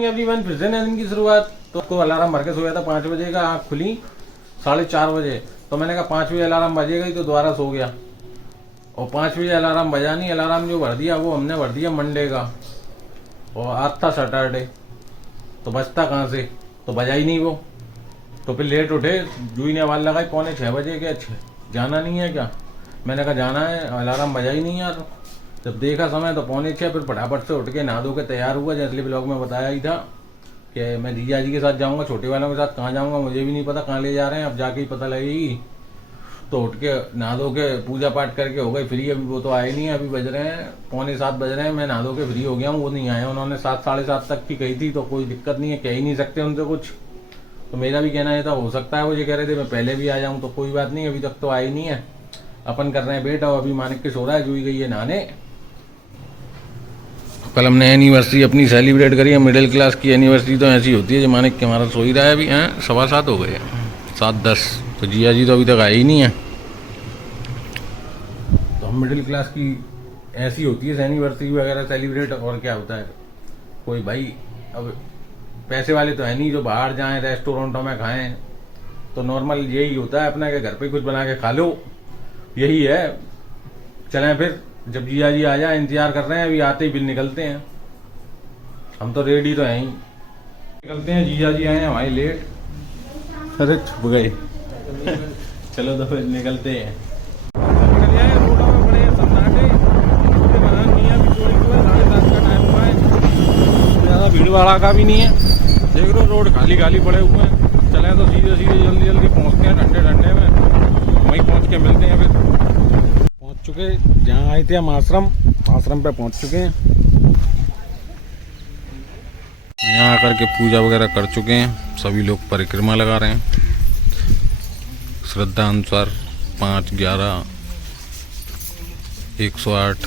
Everyone, फिर से नए दिन की शुरुआत। तो को अलार्म भर के सोया था 5 बजे का, आँख खुली 4:30 बजे। तो मैंने कहा 5 बजे अलार्म बजेगा ही, तो दोबारा सो गया और 5 बजे अलार्म बजा नहीं। अलार्म जो भर दिया वो हमने भर दिया मंडे का, और आज था सैटरडे, तो बजता कहाँ से, तो बजा ही नहीं वो। तो फिर लेट उठे, जूही ने आवाज़ लगाई 6:45 बजे के, जाना नहीं है क्या? मैंने कहा जाना है, अलार्म बजा ही नहीं यार। जब देखा समय तो 6:45, फिर फटाफट से उठ के नहा धो के तैयार हुआ, जैसे ब्लॉग में बताया ही था कि मैं जीजा जी के साथ जाऊंगा, छोटे वालों के साथ। कहाँ जाऊंगा मुझे भी नहीं पता, कहाँ ले जा रहे हैं, अब जाके ही पता लगेगी। तो उठ के नहा धो के पूजा पाठ करके हो गई फ्री। अभी वो तो आए नहीं है, अभी बज रहे हैं 6:45 बज रहे हैं, मैं नहा धो के फ्री हो गया हूँ। वो नहीं आए, उन्होंने 7 साढ़े 7 तक की कही थी, तो कोई दिक्कत नहीं है, कह ही नहीं सकते उनसे कुछ। तो मेरा भी कहना ये था, हो सकता है वो ये कह रहे थे मैं पहले भी आ जाऊँ, तो कोई बात नहीं, अभी तक तो आई नहीं है। अपन कर रहे हैं बेटा, अभी मानिक के सो रहा है, जूही गई है नहाने। कल हमने एनिवर्सरी अपनी सेलिब्रेट करी है। मिडिल क्लास की एनिवर्सरी तो ऐसी होती है, जो मानिक के हमारा सो ही रहा है अभी। हैं 7:15 हो गए, 7:10। तो जिया जी तो अभी तक आई ही नहीं है। तो हम मिडिल क्लास की ऐसी होती है एनिवर्सरी वगैरह सेलिब्रेट। और क्या होता है, कोई भाई अब पैसे वाले तो है नहीं जो बाहर जाएं रेस्टोरेंटों में खाएं। तो नॉर्मल यही होता है अपना, के घर पे कुछ बना के खा लो, यही है। चलें फिर, जब जिया जी आ जाए, इंतजार कर रहे हैं, अभी आते ही फिर निकलते हैं। हम तो रेडी तो हैं ही, निकलते हैं। जिया जी आए हैं हमारे लेट, अरे छुप गए। चलो तो फिर निकलते हैं। रोडों में बड़े सन्नाटे, ज़्यादा भीड़ भाड़ा का भी नहीं है, देख लो रोड खाली खाली पड़े हुए हैं। चले तो सीधे सीधे जल्दी जल्दी पहुँचते हैं, ठंडे ठंडे में वहीं पहुँच के मिलते हैं। फिर पहुँच चुके जहाँ आए थे हम, आश्रम पे पहुँच चुके हैं। यहाँ आकर के पूजा वगैरह कर चुके हैं। सभी लोग परिक्रमा लगा रहे हैं श्रद्धा अनुसार। 5, 11, 108,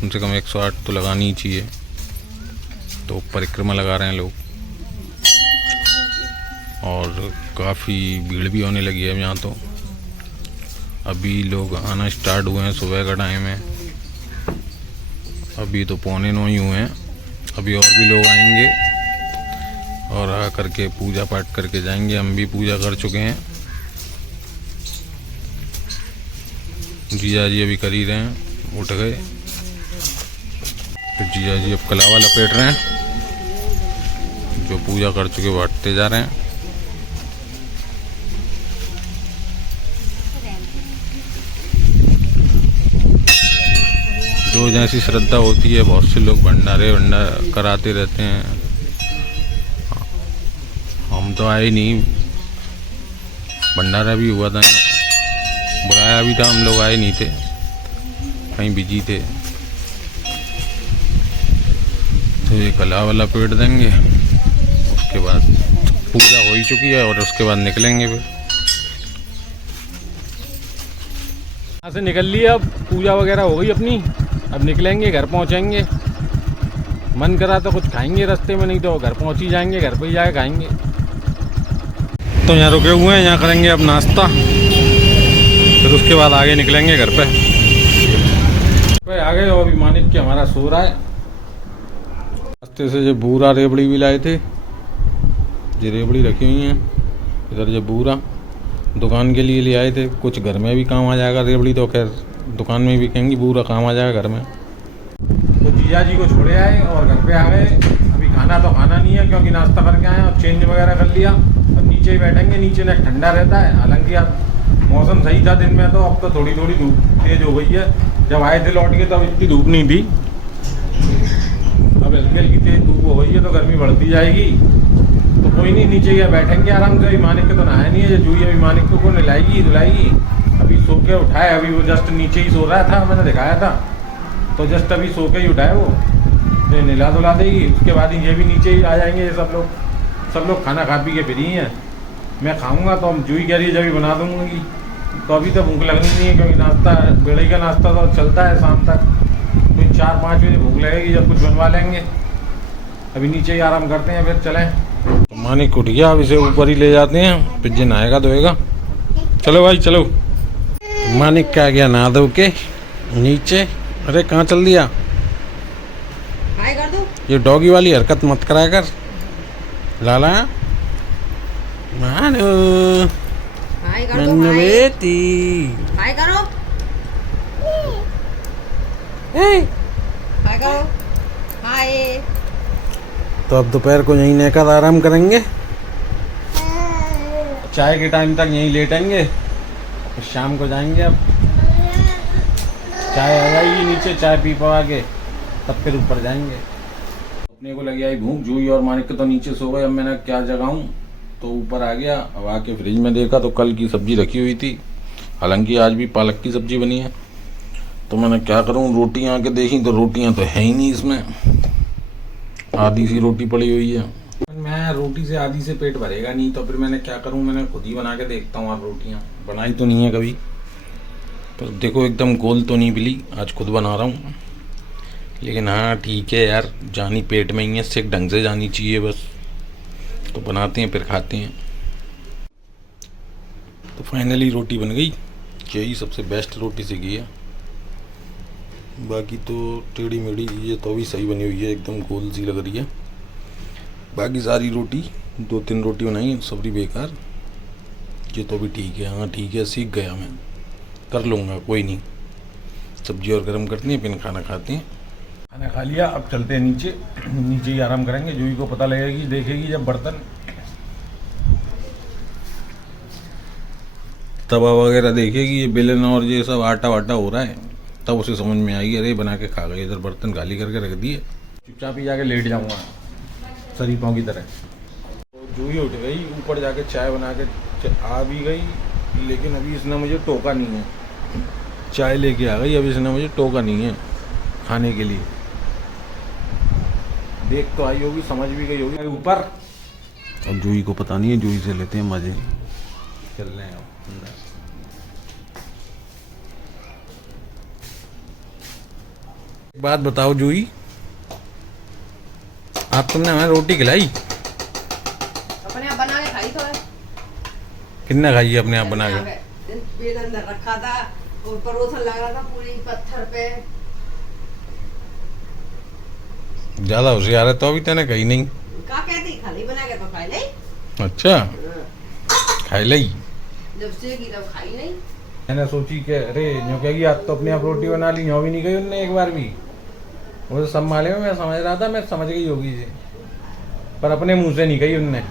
कम से कम 108 तो लगानी ही चाहिए। तो परिक्रमा लगा रहे हैं लोग, और काफ़ी भीड़ भी होने लगी है यहाँ। तो अभी लोग आना स्टार्ट हुए हैं, सुबह का टाइम है, अभी तो 8:45 ही हुए हैं। अभी और भी लोग आएंगे और आ करके पूजा पाठ करके जाएंगे। हम भी पूजा कर चुके हैं, जिया जी अभी कर ही रहे हैं, उठ गए। तो जिया जी अब कलावा लपेट रहे हैं, जो पूजा कर चुके बांटते जा रहे हैं। जो जैसी श्रद्धा होती है, बहुत से लोग भंडारे कराते रहते हैं। हम तो आए नहीं, भंडारा भी हुआ था, बुलाया भी था, हम लोग आए नहीं थे, कहीं बिजी थे। तो ये कला वाला पेट देंगे, उसके बाद पूजा हो ही चुकी है, और उसके बाद निकलेंगे। फिर यहाँ से निकल लिए, अब पूजा वगैरह हो गई अपनी, अब निकलेंगे, घर पहुँचेंगे। मन करा तो कुछ खाएंगे रास्ते में, नहीं तो घर पहुँच ही जाएंगे, घर पे ही जाके खाएंगे। तो यहाँ रुके हुए हैं, यहाँ करेंगे अब नाश्ता, फिर उसके बाद आगे निकलेंगे घर पे। आ गए, अभी मानिक के हमारा सो रहा है। रास्ते से जो बूरा रेवड़ी भी लाए थे, ये रेवड़ी रखी हुई हैं इधर। जो बूरा दुकान के लिए ले आए थे, कुछ घर में भी काम आ जाएगा। रेवड़ी तो खैर दुकान में भी कहेंगी, बूरा काम आ जाएगा घर में। तो जिया जी को छोड़े आए और घर पे आ गए। अभी खाना तो खाना नहीं है, क्योंकि नाश्ता करके आए, अब चेंज वगैरह कर लिया। अब नीचे ही बैठेंगे, नीचे ना ठंडा रहता है। हालांकि अब मौसम सही था दिन में, तो अब तो थोड़ी थोड़ी धूप तेज हो गई है। जब आए थे लौट के तब इतनी धूप नहीं थी, अब हल्की हल्की तेज धूप हो गई है, तो गर्मी बढ़ती जाएगी। तो कोई नहीं, नीचे या बैठेंगे आराम से। अभी मानिक के तो नहाया नहीं है, जूही अभी मानिक को नहलाएगी धुलाएगी। अभी सो के उठाए, अभी वो जस्ट नीचे ही सो रहा था, मैंने दिखाया था। तो जस्ट अभी सो के ही उठाए वो, तो नहला धुला देगी। उसके बाद ये भी नीचे ही आ जाएंगे। ये सब लोग खाना खा पी के फ्री हैं। मैं खाऊंगा तो हम जूही कह रही है जब भी बना दूँगी। तो अभी तो भूख लगनी नहीं है, क्योंकि नाश्ता बेड़े का नाश्ता तो चलता है शाम तक। कोई 4-5 बजे भूख लगेगी, जब कुछ बनवा लेंगे। अभी नीचे ही आराम करते हैं, फिर चलें। तो मानिक उठ गया, अब इसे ऊपर ही ले जाते हैं, फिर जे नहाएगा धोएगा। चलो भाई चलो। मानिक का गया नहा धो के नीचे। अरे कहाँ चल दिया, ये डॉगी वाली हरकत मत कराया कर। लाला मानो हाय कर दो, मन्नू हाय बेटी हाय करो, ए। हाय करो, हाय। तो अब दोपहर को यहीं लेकर आराम करेंगे, चाय के टाइम तक यहीं लेटेंगे, फिर शाम को जाएंगे। अब चाय आ जाएगी नीचे, चाय पी पा के तब फिर ऊपर जाएंगे। अपने को लगी आई भूख, जूही और मानिक के तो नीचे सो गए। अब मैंने क्या जगाऊं, तो ऊपर आ गया। अब आके फ्रिज में देखा तो कल की सब्जी रखी हुई थी, हालांकि आज भी पालक की सब्जी बनी है। तो मैंने क्या करूं, रोटियां आके देखी तो रोटियां तो है ही नहीं इसमें, आधी सी रोटी पड़ी हुई है। मैं रोटी से आधी से पेट भरेगा नहीं, तो फिर मैंने क्या करूं, मैंने खुद ही बना के देखता हूँ। आज रोटियां बनाई तो नहीं है कभी, तो देखो एकदम गोल तो नहीं मिली, आज खुद बना रहा हूँ। लेकिन हाँ ठीक है यार, जानी पेट में ही है, सिर्फ ढंग से जानी चाहिए बस। तो बनाते हैं फिर खाते हैं। तो फाइनली रोटी बन गई, यही सबसे बेस्ट रोटी सीखी है। बाकी तो टेढ़ी मेढ़ी, ये तो भी सही बनी हुई है, एकदम गोल सी लग रही है। बाकी सारी रोटी, 2-3 रोटी बनाई सबरी बेकार, ये तो भी ठीक है। हाँ ठीक है, सीख गया मैं, कर लूँगा, कोई नहीं। सब्जी और गर्म करते हैं, फिर खाना खाते हैं। खाना खा लिया, अब चलते हैं नीचे, नीचे ही आराम करेंगे। जूही को पता लगेगी, देखेगी जब बर्तन तवा वगैरह देखेगी, ये बेलन और ये सब आटा वाटा हो रहा है, तब उसे समझ में आएगी अरे बना के खा गए, इधर बर्तन खाली करके रख दिए। चुपचाप ही जाके लेट जाऊँगा शरीफों की तरह। तो जूही उठ गई, ऊपर जाके चाय बना के आ भी गई, लेकिन अभी इसने मुझे टोका नहीं है। चाय लेके आ गई, अभी इसने मुझे टोका नहीं है खाने के लिए। देख तो आई होगी, समझ भी गई होगी ऊपर। और जूही को पता नहीं है, जूही से लेते हैं मजे। चल रहे हैं अंदर। एक बात बताओ जूही, आप तुमने हमें रोटी खिलाई? अपने आप बना के खाई तो है। कितने खाई है अपने आप बना के? पेट अंदर रखा था और परोसा लग रहा था पूरी पत्थर पे। ज्यादा होशियार है तो अभी तूने कही नहीं। क्या कहती, खाली बना के तो खाई नहीं। अच्छा, खाई ली जब से की तब खाई नहीं। मैंने सोची कि अरे न्यू कहेगी आज तो अपने आप रोटी बना ली, न्यू भी नहीं गई उनने एक बार भी। वो तो सब माले में मैं समझ रहा था, मैं समझ गई होगी जी, पर अपने मुंह से नहीं कही उनने।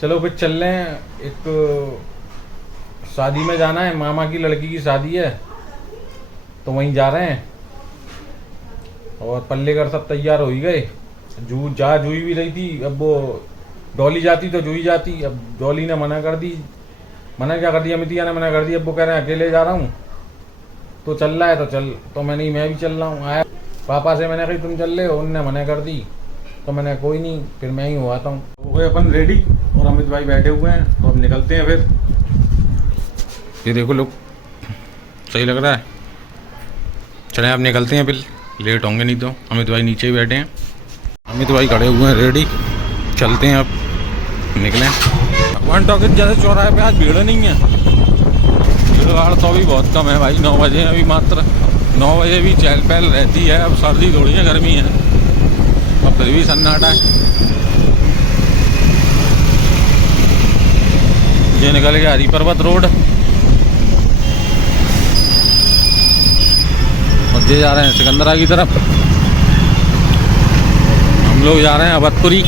चलो फिर चल रहे हैं, एक शादी में जाना है, मामा की लड़की की शादी है, तो वहीं जा रहे हैं। और पल्लेकर सब तैयार हो ही गए। जूही भी रही थी, अब वो डॉली जाती तो जूही जाती, अब डॉली ने मना कर दी। मना क्या कर दिया, अमितिया ने मना कर दी। अब वो कह रहे हैं अकेले जा रहा हूँ, तो चल रहा है तो चल। तो मैं भी चल रहा हूँ। आया पापा से, मैंने कही तुम चल रहे हो, उनने मना कर दी, तो मैंने कोई नहीं, फिर मैं ही हुआ हूँ। हो गए अपन रेडी और अमित भाई बैठे हुए हैं, तो अब निकलते हैं फिर। ये देखो लोग, सही लग रहा है। चलें अब निकलते हैं, फिर लेट होंगे नहीं तो। अमित भाई नीचे ही बैठे हैं, अमित भाई खड़े हुए हैं रेडी। चलते हैं अब, निकलें। भगवान टॉकीज जैसे चौराहे पे आज भीड़ नहीं है, भीड़ तो अभी बहुत कम है भाई। 9 बजे अभी मात्र 9 बजे भी चहल पहल रहती है। अब सर्दी थोड़ी है, गर्मी है, अब फिर भी सन्नाटा है। ये निकल गया हरी पर्वत रोड, और ये जा रहे हैं सिकंदरा की तरफ। हम लोग जा रहे हैं अवधपुरी।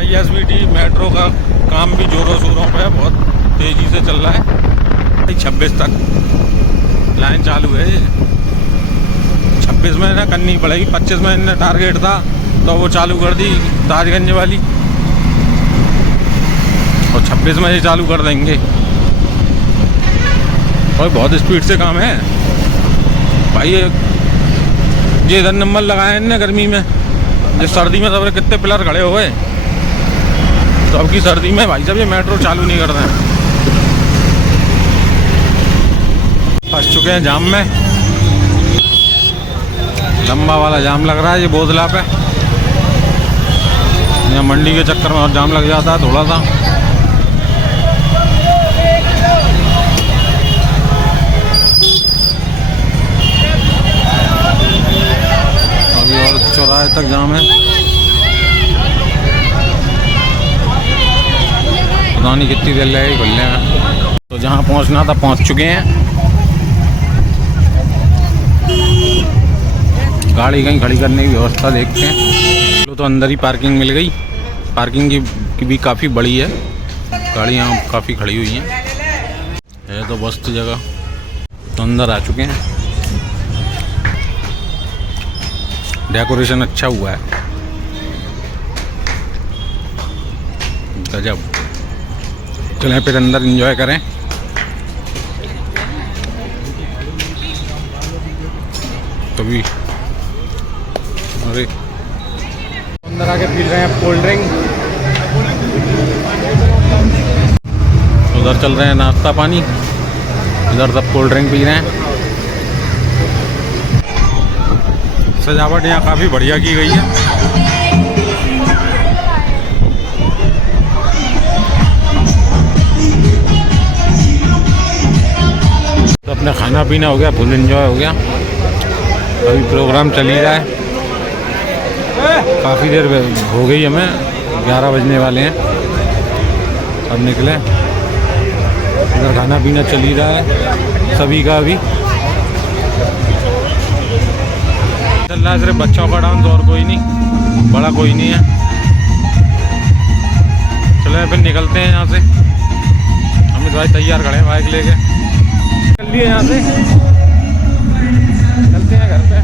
ISBT मेट्रो का काम भी जोरों शोरों पे बहुत तेज़ी से चल रहा है। 26 तक लाइन चालू है। 26 में ना करनी पड़ेगी, 25 में इन्हें टारगेट था, तो वो चालू कर दी ताजगंज वाली, और 26 में ये चालू कर देंगे। और बहुत स्पीड से काम है भाई। ये इधर नंबर लगाए इनने गर्मी में, जिस सर्दी में सब कितने पिलर खड़े हो गए, तो अब की सर्दी में भाई साहब ये मेट्रो चालू नहीं कर रहे हैं। फंस चुके हैं जाम में, लंबा वाला जाम लग रहा है ये बोधला पे। यहाँ मंडी के चक्कर में और जाम लग जाता है थोड़ा सा। आज तक जाम है, पता नहीं कितनी देर लगेगी खुलने में। तो जहाँ पहुँचना था पहुँच चुके हैं। गाड़ी कहीं खड़ी करने की व्यवस्था देखते हैं। तो अंदर ही पार्किंग मिल गई। पार्किंग की भी काफ़ी बड़ी है, गाड़ियाँ काफ़ी खड़ी हुई हैं। है तो मस्त जगह। तो अंदर आ चुके हैं। डेकोरेशन अच्छा हुआ है, गजब। चलें फिर अंदर एंजॉय करें। कभी अरे अंदर आके पी रहे हैं कोल्ड ड्रिंक। उधर चल रहे हैं नाश्ता पानी, इधर सब कोल्ड ड्रिंक पी रहे हैं। सजावट यहाँ काफ़ी बढ़िया की गई है। तो अपना खाना पीना हो गया, फुल एंजॉय हो गया। अभी प्रोग्राम चल ही रहा है। काफ़ी देर हो गई हमें, 11 बजने वाले हैं। अब निकले, इधर खाना पीना चल ही रहा है सभी का। अभी चल रहा है सिर्फ बच्चों का डांस, और कोई नहीं, बड़ा कोई नहीं है। चलो फिर निकलते हैं यहाँ से। अमित भाई तैयार खड़े हैं बाइक लेके। निकल लिए यहाँ से, चलते हैं घर पे।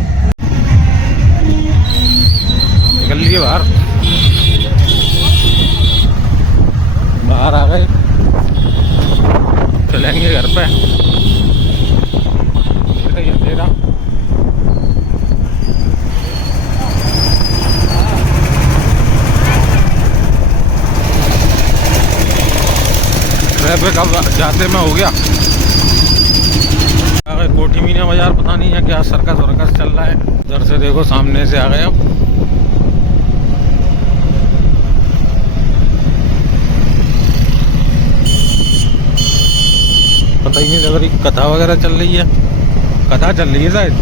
निकल लिए बाहर, बाहर आ गए। चलेंगे घर पे। अंधेरा ट्रैफिक अब जाते में हो गया। कोठी मीना बाजार, पता नहीं है क्या सर्कस वर्कस चल रहा है। इधर से देखो सामने से आ गए अब। पता ही नहीं लग रही, कथा वगैरह चल रही है। कथा चल रही है शायद,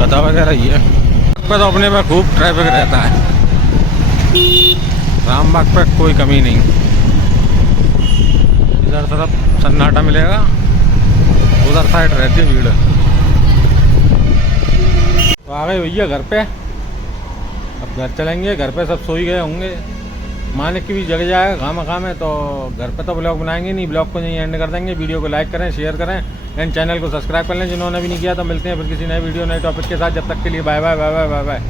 कथा वगैरह ही है। पर तो अपने में खूब ट्रैफिक रहता है, रामबाग पे कोई कमी नहीं। इधर तरफ सन्नाटा मिलेगा, उधर साइड रहती है भीड़। तो आ गए भैया घर पे। अब घर चलेंगे, घर पे सब सो ही गए होंगे। मालिक की भी जग जाएगा खामा खा में, तो घर पे तो ब्लॉग बनाएंगे नहीं, ब्लॉग को नहीं एंड कर देंगे। वीडियो को लाइक करें, शेयर करें एंड चैनल को सब्सक्राइब कर लें जिन्होंने भी नहीं किया। तो मिलते हैं फिर किसी नए वीडियो नए टॉपिक के साथ। जब तक के लिए bye bye bye bye bye bye.